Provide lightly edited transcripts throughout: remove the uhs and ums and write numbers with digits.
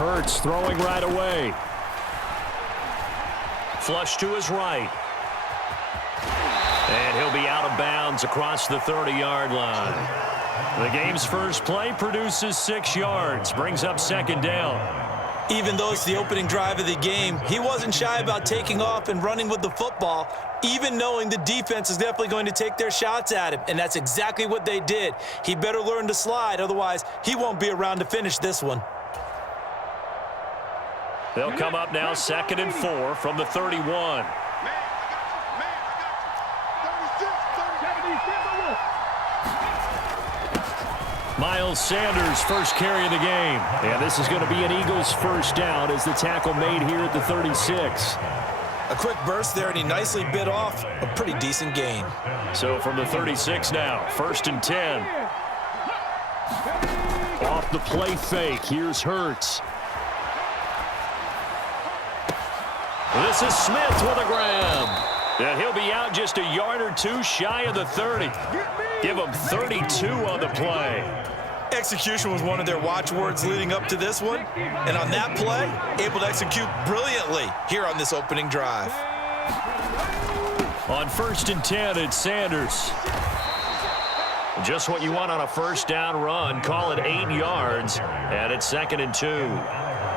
Hurts throwing right away. Flush to his right. And he'll be out of bounds across the 30-yard line. The game's first play produces 6 yards, brings up second down. Even though it's the opening drive of the game, he wasn't shy about taking off and running with the football, even knowing the defense is definitely going to take their shots at him, and that's exactly what they did. He better learn to slide, otherwise he won't be around to finish this one. They'll come up now 2nd and 4 from the 31. Miles Sanders, first carry of the game. And this is going to be an Eagles first down as the tackle made here at the 36. A quick burst there, and he nicely bit off a pretty decent gain. So from the 36 now, 1st and 10. Off the play fake, here's Hurts. This is Smith with a grab. And he'll be out just a yard or two shy of the 30. Give him 32 on the play. Execution was one of their watchwords leading up to this one. And on that play, able to execute brilliantly here on this opening drive. On 1st and 10, it's Sanders. Just what you want on a first down run. Call it 8 yards. And it's 2nd and 2.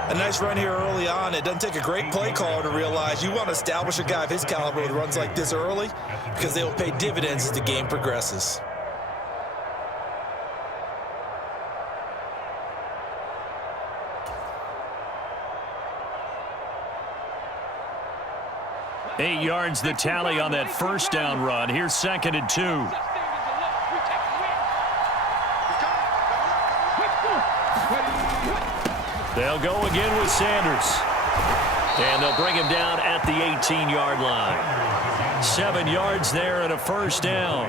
A nice run here early on. It doesn't take a great play caller to realize you want to establish a guy of his caliber with runs like this early because they will pay dividends as the game progresses. Eight yards the tally on that first down run. Here's 2nd and 2. They'll go again with Sanders. And they'll bring him down at the 18-yard line. 7 yards there and a first down.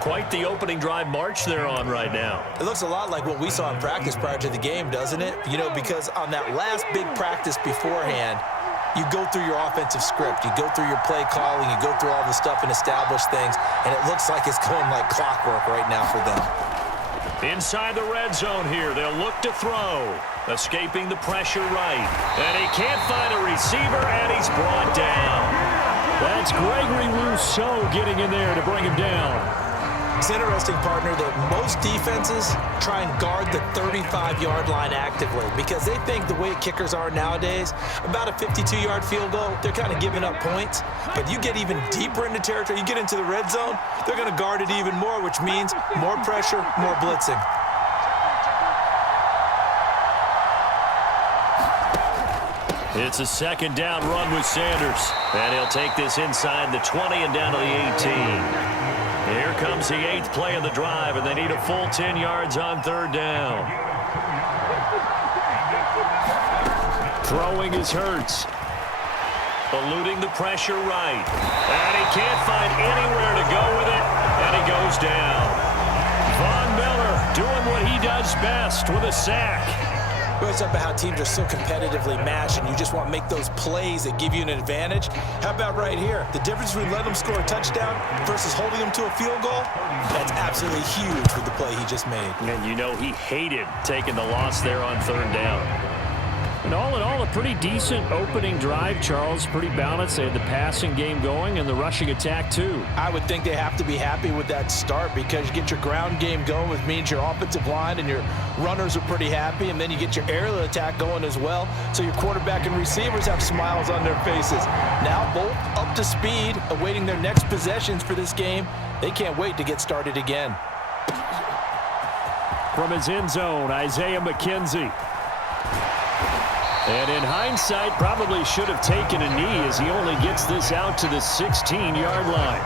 Quite the opening drive march they're on right now. It looks a lot like what we saw in practice prior to the game, doesn't it? You know, because on that last big practice beforehand, you go through your offensive script. You go through your play calling. You go through all the stuff and establish things. And it looks like it's going like clockwork right now for them. Inside the red zone here, they'll look to throw. Escaping the pressure right. And he can't find a receiver, and he's brought down. That's Gregory Rousseau getting in there to bring him down. It's interesting, partner, that most defenses try and guard the 35-yard line actively because they think the way kickers are nowadays, about a 52-yard field goal, they're kind of giving up points. But you get even deeper into territory, you get into the red zone, they're going to guard it even more, which means more pressure, more blitzing. It's a second down run with Sanders. And he'll take this inside the 20 and down to the 18. Here comes the 8th play of the drive, and they need a full 10 yards on 3rd down. Throwing is Hurts. Eluding the pressure right. And he can't find anywhere to go with it, and he goes down. Von Miller doing what he does best with a sack. We always talk about how teams are so competitively matched and you just want to make those plays that give you an advantage. How about right here? The difference between letting them score a touchdown versus holding them to a field goal, that's absolutely huge with the play he just made. And you know he hated taking the loss there on 3rd down. And all in all, a pretty decent opening drive, Charles. Pretty balanced. They had the passing game going and the rushing attack, too. I would think they have to be happy with that start because you get your ground game going, which means your offensive line and your runners are pretty happy, and then you get your aerial attack going as well, so your quarterback and receivers have smiles on their faces. Now both up to speed, awaiting their next possessions for this game. They can't wait to get started again. From his end zone, Isaiah McKenzie. And in hindsight, probably should have taken a knee as he only gets this out to the 16-yard line.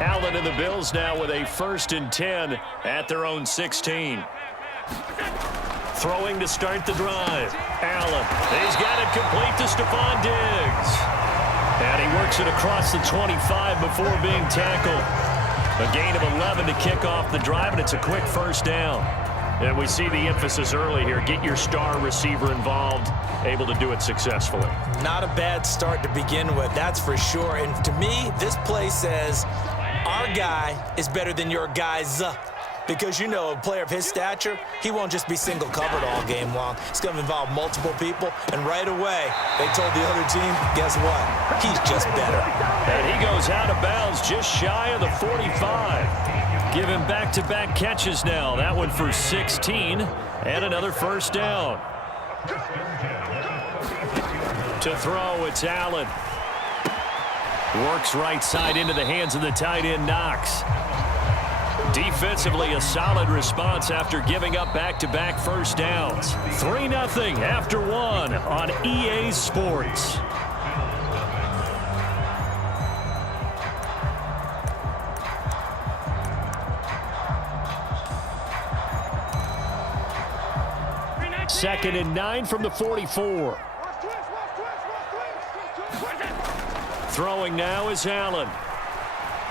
Allen and the Bills now with a 1st and 10 at their own 16. Throwing to start the drive. Allen, he's got it complete to Stephon Diggs. And he works it across the 25 before being tackled. A gain of 11 to kick off the drive, and it's a quick first down. And we see the emphasis early here. Get your star receiver involved, able to do it successfully. Not a bad start to begin with, that's for sure. And to me, this play says our guy is better than your guys. Because, you know, a player of his stature, he won't just be single covered all game long. It's going to involve multiple people. And right away, they told the other team, guess what? He's just better. And he goes out of bounds just shy of the 45. Give him back-to-back catches now. That one for 16 and another first down. To throw, it's Allen. Works right side into the hands of the tight end, Knox. Defensively, a solid response after giving up back-to-back first downs. 3-0 after one on EA Sports. Second and 9 from the 44. Throwing now is Allen.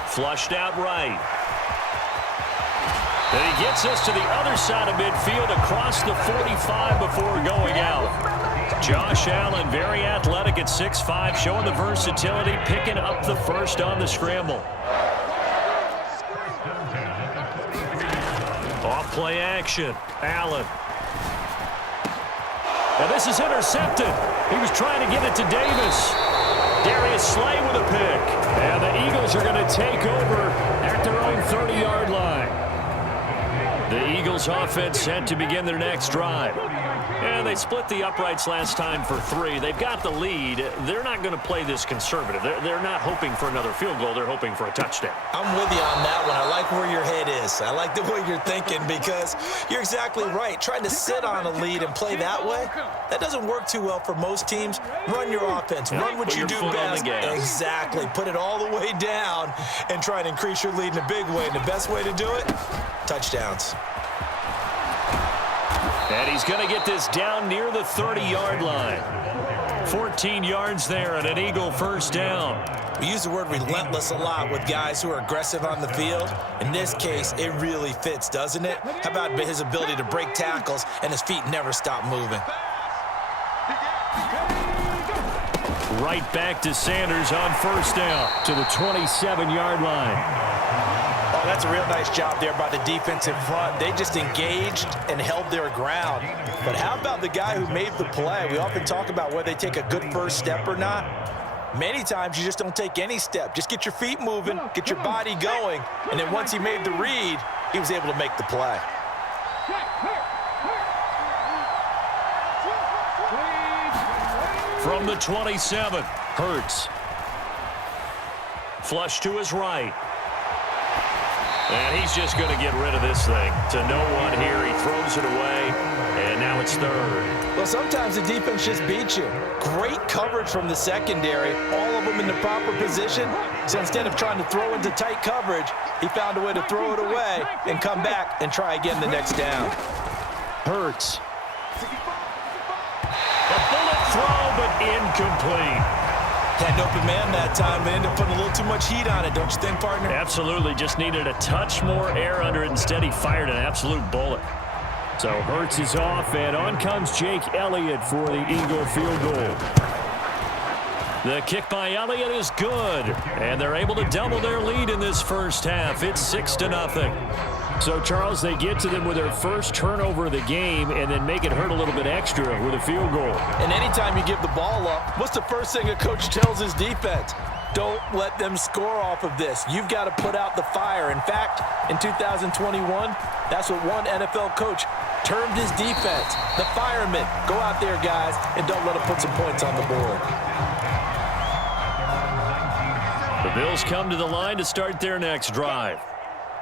Flushed out right. And he gets us to the other side of midfield across the 45 before going out. Josh Allen, very athletic at 6'5", showing the versatility, picking up the first on the scramble. Off play action, Allen. And this is intercepted. He was trying to get it to Davis. Darius Slay with a pick. And the Eagles are going to take over at their own 30-yard line. The Eagles offense set to begin their next drive. And they split the uprights last time for 3. They've got the lead. They're not going to play this conservative. They're not hoping for another field goal. They're hoping for a touchdown. I'm with you on that one. I like where your head is. I like the way you're thinking because you're exactly right. Trying to sit on a lead and play that way, that doesn't work too well for most teams. Run your offense. Run what you do best. Exactly. Put it all the way down and try and increase your lead in a big way. And the best way to do it, touchdowns. And he's going to get this down near the 30-yard line. 14 yards there and an Eagle first down. We use the word relentless a lot with guys who are aggressive on the field. In this case, it really fits, doesn't it? How about his ability to break tackles and his feet never stop moving? Right back to Sanders on first down to the 27-yard line. Oh, that's a real nice job there by the defense in front. They just engaged and held their ground. But how about the guy who made the play? We often talk about whether they take a good first step or not. Many times you just don't take any step. Just get your feet moving, get your body going, and then once he made the read, he was able to make the play. From the 27, Hurts. Flush to his right. And he's just going to get rid of this thing. To no one here. He throws it away, and now it's third. Well, sometimes the defense just beats you. Great coverage from the secondary. All of them in the proper position. So instead of trying to throw into tight coverage, he found a way to throw it away and come back and try again the next down. Hurts. A bullet throw, but incomplete. Had an open man that time, but ended up putting a little too much heat on it, don't you think, partner? Absolutely. Just needed a touch more air under it. Instead, he fired an absolute bullet. So Hurts is off, and on comes Jake Elliott for the Eagle field goal. The kick by Elliott is good, and they're able to double their lead in this first half. It's 6-0. So, Charles, they get to them with their first turnover of the game and then make it hurt a little bit extra with a field goal. And anytime you give the ball up, what's the first thing a coach tells his defense? Don't let them score off of this. You've got to put out the fire. In fact, in 2021, that's what one NFL coach termed his defense. The firemen. Go out there, guys, and don't let them put some points on the board. The Bills come to the line to start their next drive.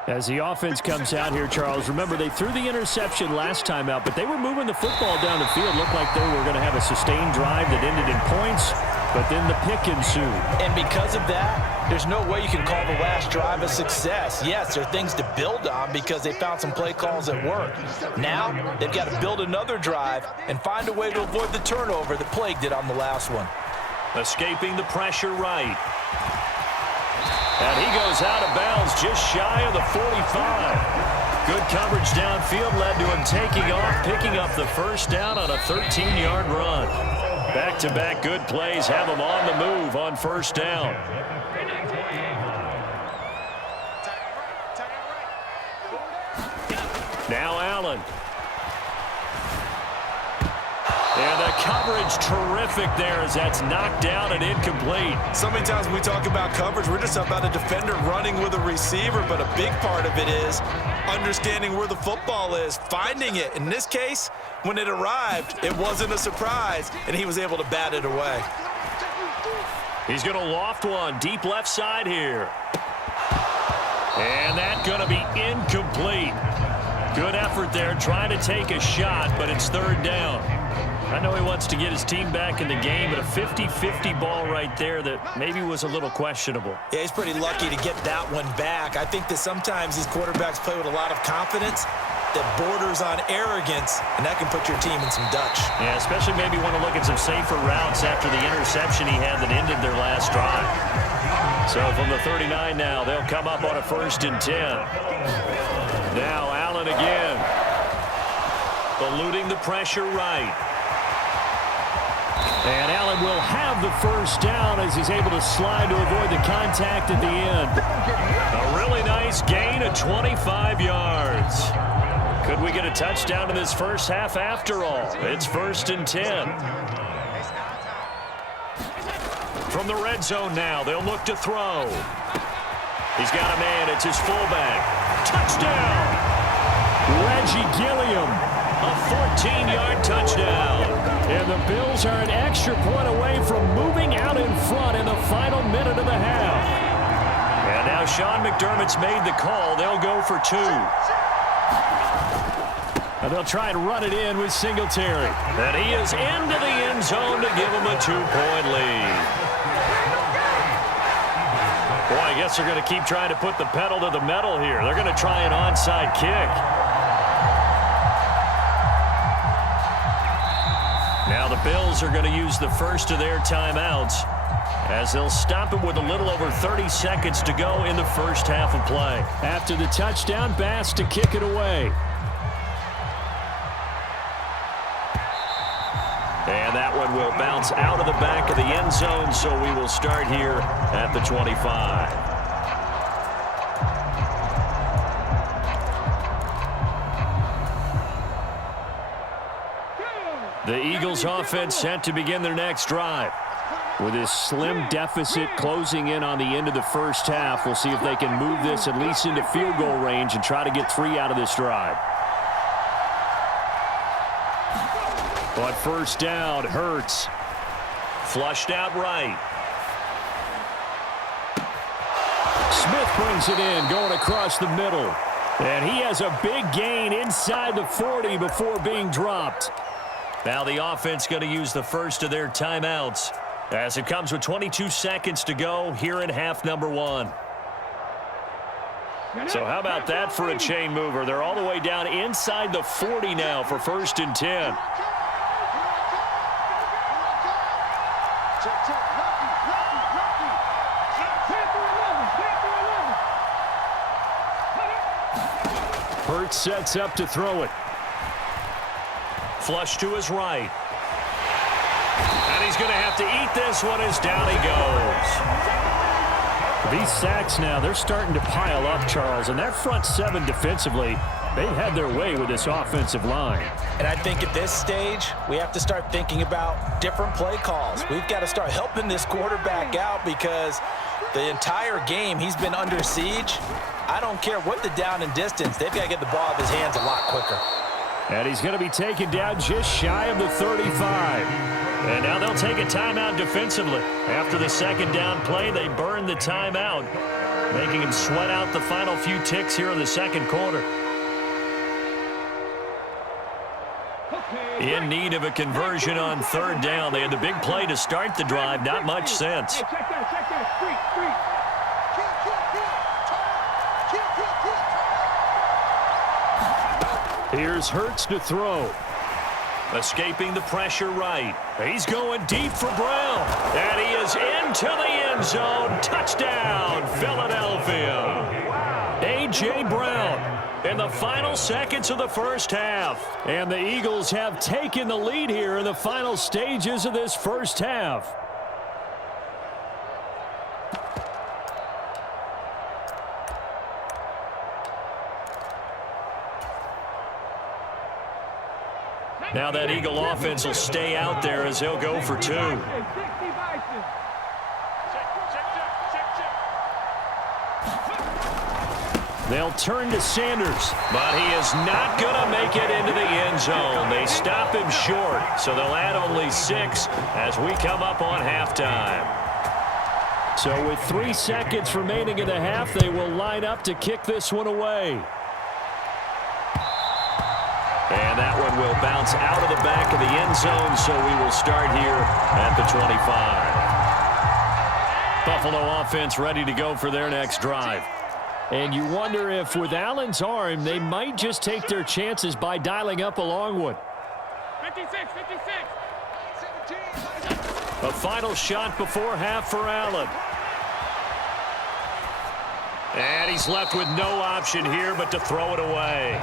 As the offense comes out here, Charles, remember they threw the interception last time out, but they were moving the football down the field. Looked like they were going to have a sustained drive that ended in points, but then the pick ensued. And because of that, there's no way you can call the last drive a success. Yes, there are things to build on because they found some play calls that work. Now, they've got to build another drive and find a way to avoid the turnover that plagued it on the last one. Escaping the pressure right. And he goes out of bounds just shy of the 45. Good coverage downfield led to him taking off, picking up the first down on a 13-yard run. Back-to-back good plays have him on the move on first down. Now Allen. And the coverage terrific there as that's knocked down and incomplete. So many times when we talk about coverage, we're just about a defender running with a receiver, but a big part of it is understanding where the football is, finding it. In this case, when it arrived, it wasn't a surprise, and he was able to bat it away. He's going to loft one deep left side here. And that's going to be incomplete. Good effort there, trying to take a shot, but it's third down. I know he wants to get his team back in the game, but a 50-50 ball right there that maybe was a little questionable. Yeah, he's pretty lucky to get that one back. I think that sometimes these quarterbacks play with a lot of confidence that borders on arrogance, and that can put your team in some Dutch. Yeah, especially maybe want to look at some safer routes after the interception he had that ended their last drive. So from the 39 now, they'll come up on a 1st and 10. Now Allen again. Eluding the pressure right. And Allen will have the first down as he's able to slide to avoid the contact at the end. A really nice gain of 25 yards. Could we get a touchdown in this first half after all? It's 1st and 10. From the red zone now, they'll look to throw. He's got a man. It's his fullback. Touchdown! Reggie Gilliam, a 14-yard touchdown. And the Bills are an extra point away from moving out in front in the final minute of the half. And now Sean McDermott's made the call. They'll go for 2. And they'll try and run it in with Singletary. And he is into the end zone to give him a 2-point lead. Boy, I guess they're going to keep trying to put the pedal to the metal here. They're going to try an onside kick. Now the Bills are going to use the first of their timeouts as they'll stop it with a little over 30 seconds to go in the first half of play. After the touchdown, Bass to kick it away. And that one will bounce out of the back of the end zone, so we will start here at the 25. The Eagles offense set to begin their next drive. With this slim deficit closing in on the end of the first half, we'll see if they can move this at least into field goal range and try to get 3 out of this drive. But first down, Hurts. Flushed out right. Smith brings it in, going across the middle. And he has a big gain inside the 40 before being dropped. Now the offense going to use the first of their timeouts as it comes with 22 seconds to go here in half number 1. So how about that for a chain mover? They're all the way down inside the 40 now for 1st and 10. Hurts sets up to throw it. Flush to his right. And he's going to have to eat this one as down he goes. These sacks now, they're starting to pile up, Charles. And that front 7 defensively, they've had their way with this offensive line. And I think at this stage, we have to start thinking about different play calls. We've got to start helping this quarterback out because the entire game he's been under siege. I don't care what the down and distance. They've got to get the ball out of his hands a lot quicker. And he's going to be taken down just shy of the 35. And now they'll take a timeout defensively. After the second down play, they burn the timeout, making him sweat out the final few ticks here in the second quarter. In need of a conversion on third down. They had the big play to start the drive. Not much sense. Here's Hurts to throw. Escaping the pressure right. He's going deep for Brown. And he is into the end zone. Touchdown, Philadelphia. A.J. Brown in the final seconds of the first half. And the Eagles have taken the lead here in the final stages of this first half. Now that Eagle offense will stay out there as they'll go for two. They'll turn to Sanders. But he is not going to make it into the end zone. They stop him short, so they'll add only 6 as we come up on halftime. So with 3 seconds remaining in the half, they will line up to kick this one away. And that one will bounce out of the back of the end zone, so we will start here at the 25. Buffalo offense ready to go for their next drive. And you wonder if with Allen's arm, they might just take their chances by dialing up a long one. 56. A final shot before half for Allen. And he's left with no option here but to throw it away.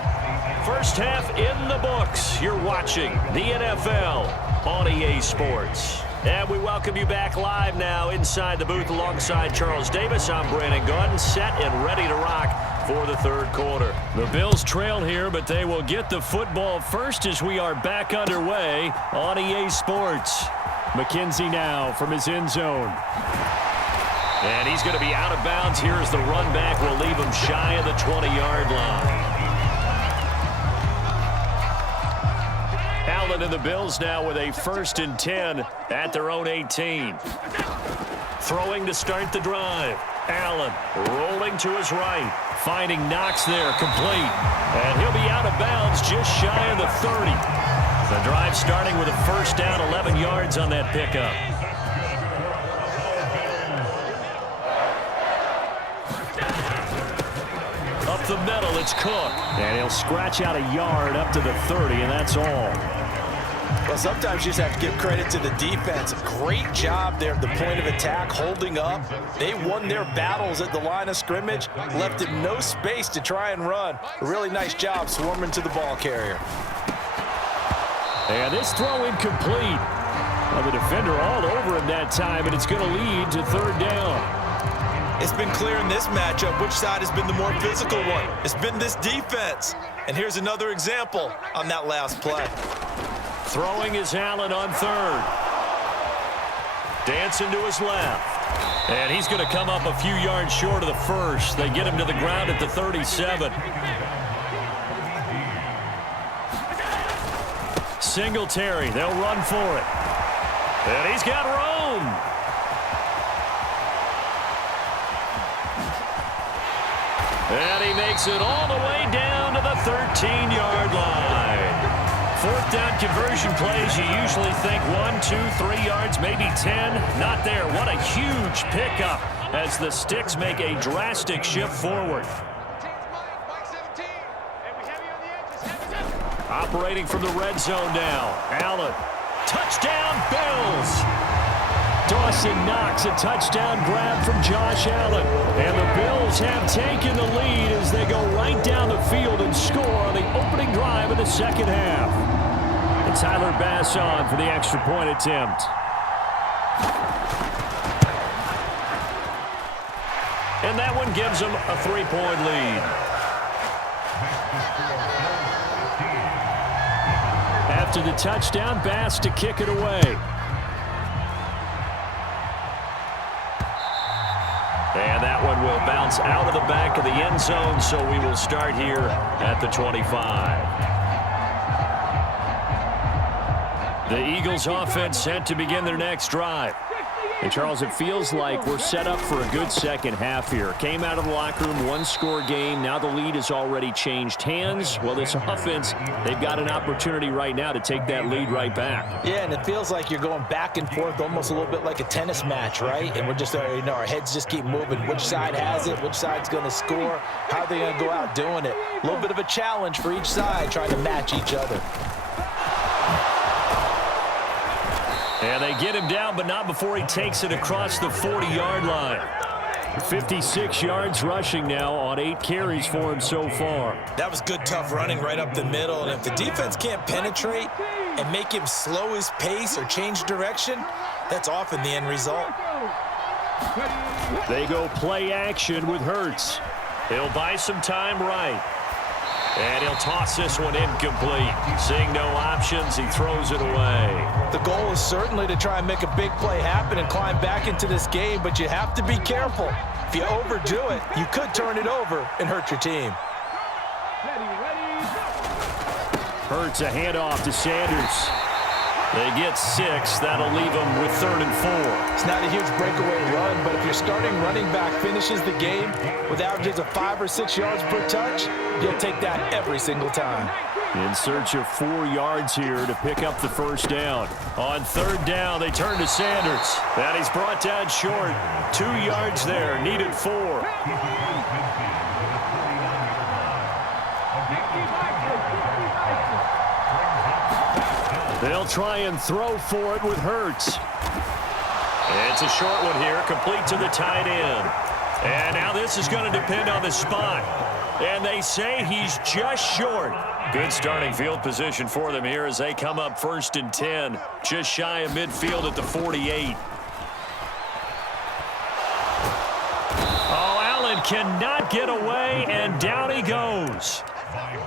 First half in the books. You're watching the NFL on EA Sports. And we welcome you back live now inside the booth alongside Charles Davis. I'm Brandon Gaudin, set and ready to rock for the third quarter. The Bills trail here, but they will get the football first as we are back underway on EA Sports. McKenzie now from his end zone. And he's going to be out of bounds here as the run back will leave him shy of the 20-yard line. Allen and the Bills now with a 1st and 10 at their own 18. Throwing to start the drive. Allen rolling to his right. Finding Knox there, complete. And he'll be out of bounds just shy of the 30. The drive starting with a first down, 11 yards on that pickup. Up the middle, it's Cook. And he'll scratch out a yard up to the 30, and that's all. Well, sometimes you just have to give credit to the defense. Great job there at the point of attack, holding up. They won their battles at the line of scrimmage, left him no space to try and run. A really nice job swarming to the ball carrier. And this throw incomplete. Well, the defender all over him that time, and it's going to lead to 3rd down. It's been clear in this matchup which side has been the more physical one. It's been this defense. And here's another example on that last play. Throwing is Allen on 3rd. Dancing to his left. And he's going to come up a few yards short of the first. They get him to the ground at the 37. Singletary, they'll run for it. And he's got room. And he makes it all the way down to the 13-yard line. 4th down conversion plays, you usually think 1, 2, 3 yards, maybe 10. Not there. What a huge pickup as the Sticks make a drastic shift forward. Operating from the red zone now. Allen. Touchdown, Bills. Dawson Knox, a touchdown grab from Josh Allen. And the Bills have taken the lead as they go right down the field and score on the opening drive of the second half. And Tyler Bass on for the extra point attempt. And that one gives them a 3-point lead. After the touchdown, Bass to kick it away. And that one will bounce out of the back of the end zone, so we will start here at the 25. The Eagles offense set to begin their next drive. Hey, Charles, it feels like we're set up for a good second half here. Came out of the locker room, 1-score game. Now the lead has already changed hands. Well, this offense, they've got an opportunity right now to take that lead right back. Yeah, and it feels like you're going back and forth almost a little bit like a tennis match, right? And we're just, our heads just keep moving. Which side has it? Which side's going to score? How are they going to go out doing it? A little bit of a challenge for each side trying to match each other. And they get him down, but not before he takes it across the 40-yard line. 56 yards rushing now on 8 carries for him so far. That was good, tough running right up the middle. And if the defense can't penetrate and make him slow his pace or change direction, that's often the end result. They go play action with Hurts. He'll buy some time right. And he'll toss this one incomplete. Seeing no options, he throws it away. The goal is certainly to try and make a big play happen and climb back into this game, but you have to be careful. If you overdo it, you could turn it over and hurt your team. Hurts a handoff to Sanders. They get 6. That'll leave them with 3rd and 4. It's not a huge breakaway run, but if your starting running back finishes the game with averages of 5 or 6 yards per touch, you'll take that every single time. In search of 4 yards here to pick up the first down. On 3rd down, they turn to Sanders. And he's brought down short. 2 yards there, needed 4. They'll try and throw for it with Hurts. It's a short one here, complete to the tight end. And now this is going to depend on the spot. And they say he's just short. Good starting field position for them here as they come up 1st and 10. Just shy of midfield at the 48. Oh, Allen cannot get away, and down he goes.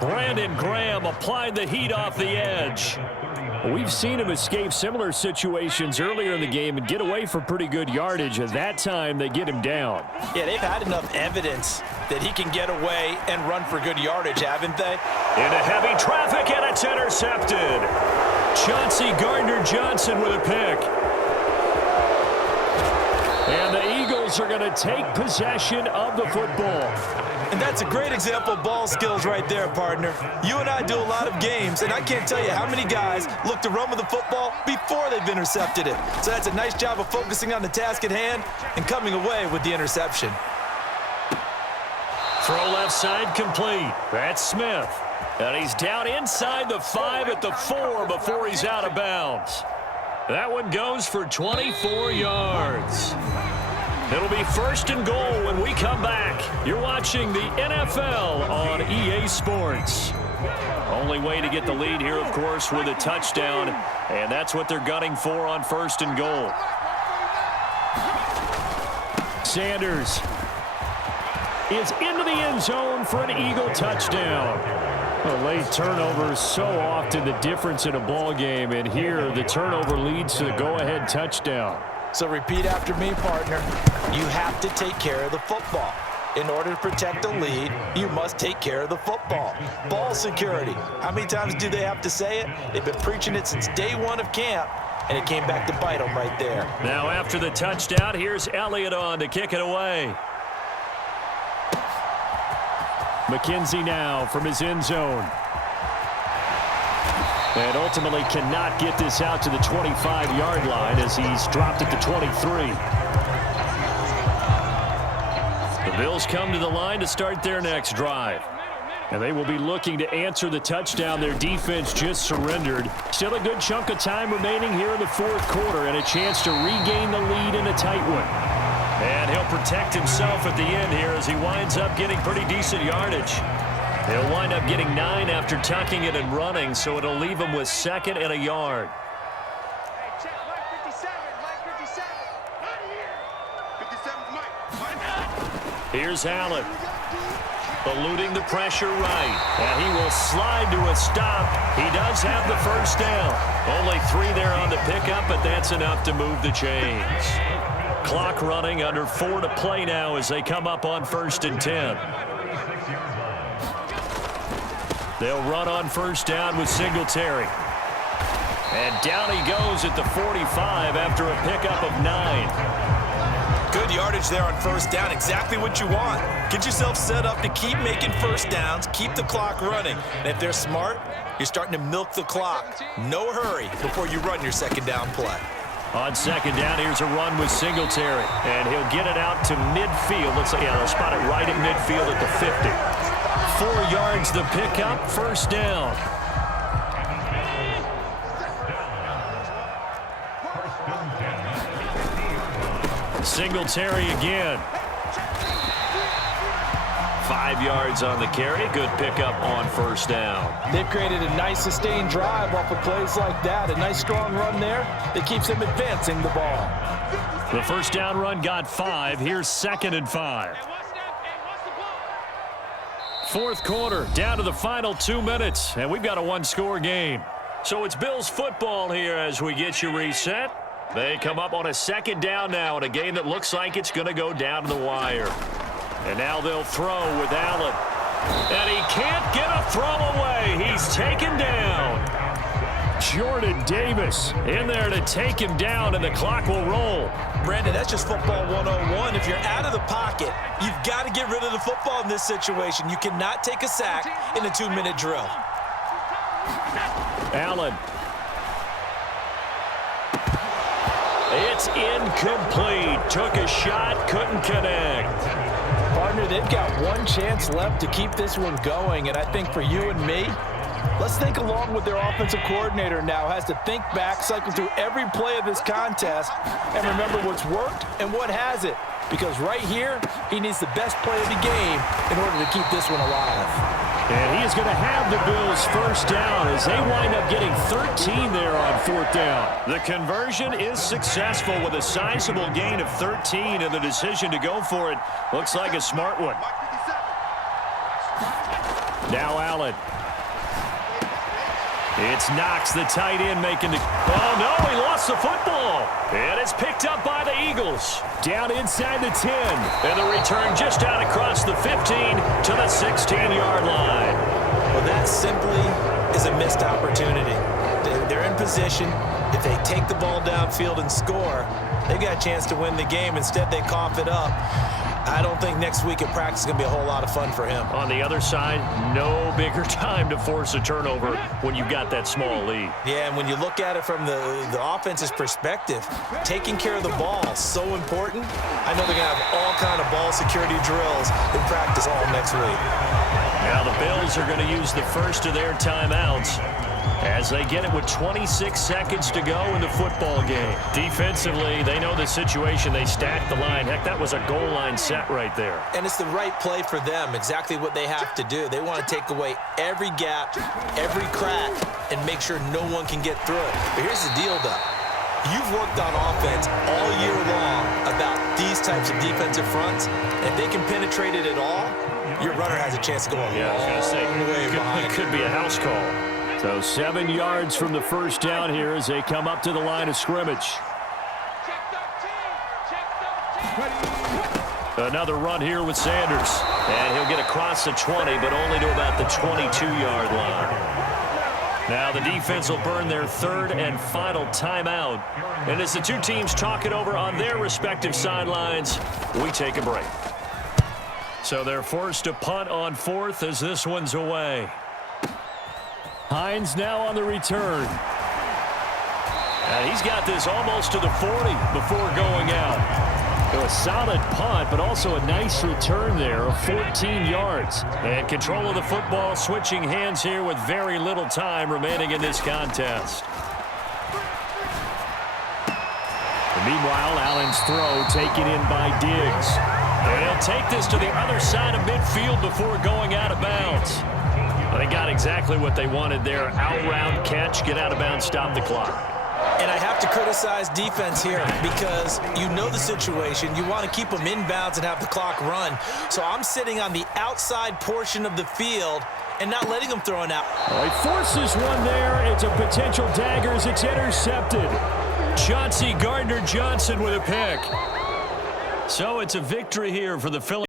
Brandon Graham applied the heat off the edge. We've seen him escape similar situations earlier in the game and get away for pretty good yardage. At that time, they get him down. Yeah, they've had enough evidence that he can get away and run for good yardage, haven't they? Into heavy traffic, and it's intercepted. Chauncey Gardner-Johnson with a pick. And the Eagles are going to take possession of the football. And that's a great example of ball skills right there, partner. You and I do a lot of games, and I can't tell you how many guys look to run with the football before they've intercepted it. So that's a nice job of focusing on the task at hand and coming away with the interception. Throw left side complete. That's Smith. And he's down inside the 5 at the 4 before he's out of bounds. That one goes for 24 yards. It'll be 1st and goal when we come back. You're watching the NFL on EA Sports. Only way to get the lead here, of course, with a touchdown. And that's what they're gunning for on 1st and goal. Sanders is into the end zone for an Eagle touchdown. A late turnover is so often the difference in a ball game, and here the turnover leads to the go-ahead touchdown. So repeat after me, partner. You have to take care of the football. In order to protect the lead, you must take care of the football. Ball security. How many times do they have to say it? They've been preaching it since day 1 of camp, and it came back to bite them right there. Now after the touchdown, here's Elliott on to kick it away. McKenzie now from his end zone. And ultimately cannot get this out to the 25-yard line as he's dropped at the 23. The Bills come to the line to start their next drive. And they will be looking to answer the touchdown their defense just surrendered. Still a good chunk of time remaining here in the 4th quarter and a chance to regain the lead in a tight one. And he'll protect himself at the end here as he winds up getting pretty decent yardage. He'll wind up getting 9 after tucking it and running, so it'll leave him with 2nd and a yard. Here's Allen. Eluding the pressure right. And he will slide to a stop. He does have the first down. Only 3 there on the pickup, but that's enough to move the chains. Clock running, under 4 to play now as they come up on 1st and 10. They'll run on 1st down with Singletary. And down he goes at the 45 after a pickup of 9. Good yardage there on 1st down. Exactly what you want. Get yourself set up to keep making 1st downs, keep the clock running. And if they're smart, you're starting to milk the clock. No hurry before you run your 2nd down play. On 2nd down, here's a run with Singletary. And he'll get it out to midfield. Looks like, yeah, they'll spot it right at midfield at the 50. 4 yards the pickup, 1st down. Singletary again. 5 yards on the carry. Good pickup on first down. They've created a nice sustained drive off of plays like that. A nice strong run there that keeps them advancing the ball. The first down run got 5. Here's 2nd and 5. Fourth quarter, down to the final 2 minutes, and we've got a one-score game. So it's Bills football here as we get you reset. They come up on a 2nd down now in a game that looks like it's going to go down to the wire. And now they'll throw with Allen. And he can't get a throw away. He's taken down. Jordan Davis in there to take him down, and the clock will roll. Brandon, that's just football 101. If you're out of the pocket, you've got to get rid of the football in this situation. You cannot take a sack in a 2-minute drill. Allen. It's incomplete. Took a shot, couldn't connect. Partner, they've got one chance left to keep this one going, and I think for you and me, let's think along with their offensive coordinator now. Has to think back, cycle through every play of this contest, and remember what's worked and what hasn't. Because right here, he needs the best play of the game in order to keep this one alive. And he is going to have the Bills first down as they wind up getting 13 there on 4th down. The conversion is successful with a sizable gain of 13, and the decision to go for it looks like a smart one. Now Allen. It's Knox, the tight end, making the... Oh, no, he lost the football. And it's picked up by the Eagles. Down inside the 10. And the return just out across the 15 to the 16-yard line. Well, that simply is a missed opportunity. They're in position. If they take the ball downfield and score, they've got a chance to win the game. Instead, they cough it up. I don't think next week at practice is going to be a whole lot of fun for him. On the other side, no bigger time to force a turnover when you've got that small lead. Yeah, and when you look at it from the offense's perspective, taking care of the ball is so important. I know they're going to have all kind of ball security drills in practice all next week. Now the Bills are going to use the first of their timeouts as they get it with 26 seconds to go in the football game. Defensively, they know the situation. They stacked the line. Heck, that was a goal line set right there. And it's the right play for them, exactly what they have to do. They want to take away every gap, every crack, and make sure no one can get through it. But here's the deal, though. You've worked on offense all year long about these types of defensive fronts. If they can penetrate it at all, your runner has a chance to go a long way behind. It could be a house call. So 7 yards from the first down here as they come up to the line of scrimmage. Another run here with Sanders. And he'll get across the 20, but only to about the 22-yard line. Now the defense will burn their 3rd and final timeout. And as the two teams talk it over on their respective sidelines, we take a break. So they're forced to punt on 4th as this one's away. Hines now on the return. And he's got this almost to the 40 before going out. So a solid punt, but also a nice return there of 14 yards. And control of the football, switching hands here with very little time remaining in this contest. And meanwhile, Allen's throw taken in by Diggs. And he'll take this to the other side of midfield before going out of bounds. They got exactly what they wanted there. Out-round catch, get out of bounds, stop the clock. And I have to criticize defense here because you know the situation. You want to keep them inbounds and have the clock run. So I'm sitting on the outside portion of the field and not letting them throw it out. Well, he forces one there. It's a potential dagger as it's intercepted. Chauncey Gardner-Johnson with a pick. So it's a victory here for the Phillies.